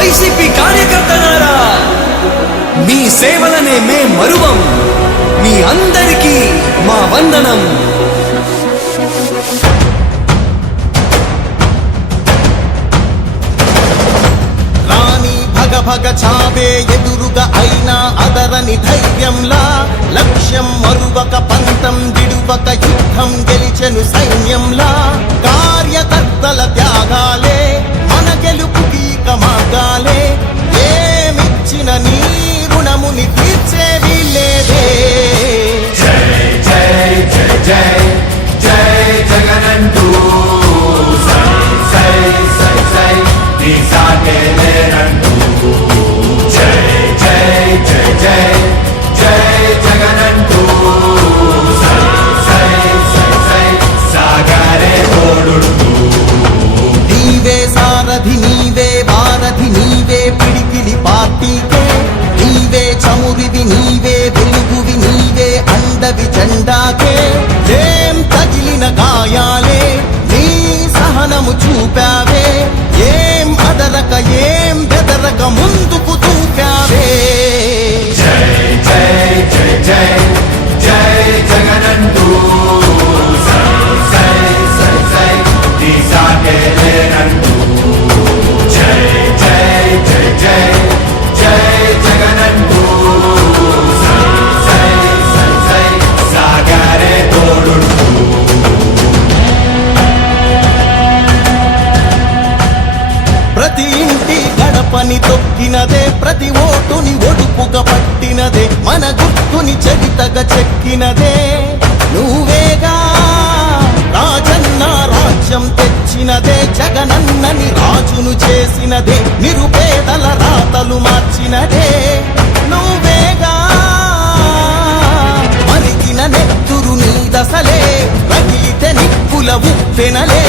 YCP కార్యకర్తలారా, మీ సేవలనే మే మరువం. మీ అందరికీ మా వందనం. రాణి భగ భగ చావే ఎదురుగా అయినా అదరని ధైర్యంలా, లక్ష్యం మరువక పంతం విడువక యుద్ధం గెలిచెను సైన్యంలా. కార్యకర్తల త్యాగాలే మన గెలుపుకి మార్గాలే. ఏమిచ్చిన నీ రుణముని తీర్చేవి లేదే. జై జై జై జై జై జగనంటూ సై సై సై సై నీ సాగే లేనంటూ. జై జై జై జై జై జగనంటూ సై సై సై సై సాగరే తోడుంటూ. నీవే సారథి నీవే వారధి నీవే పిడికిలి పార్టీకే. నీవే చమురివి నీవే వెలుగువి నీవే అండవి జెండాకే. ఏం తగిలిన గాయాలే నీ సహనము చూపావే. ఏం అదరక ఏం బెదరక ముందుకు దూకావే. జై జై జై జై జై జగనంటూ సై సై సై సై నీ సాగే లేనంటూ. జై జై జై జై జై జగనంటూ సై సై సై సై సాగరే తోడుంటూ. ప్రతి ఇంటి గడపని తొక్కినదే, ప్రతి ఓటుని ఒడుపుగా పట్టినదే, మన గుర్తుని చరితగా చెక్కినదే నువ్వేగా. రాజన్న రాజ్యం తెచ్చినదే, జగనన్నని రాజును చేసినదే, నిరుపేదల రాతలు మార్చినదే నువ్వేగా. మరిగిన నెత్తురు నీ దశలే, రగిలితే నిప్పుల ఉప్పెనలే.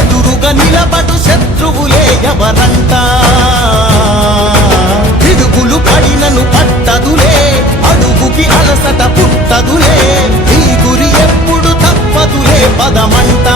ఎదురుగా నిలబడు శత్రువులే ఎవరంట. పిడుగులు పడినను పట్టదులే, అడుగుకి అలసట పుట్టదులే. ఈ గురి ఎప్పుడు తప్పదులే పదమంట.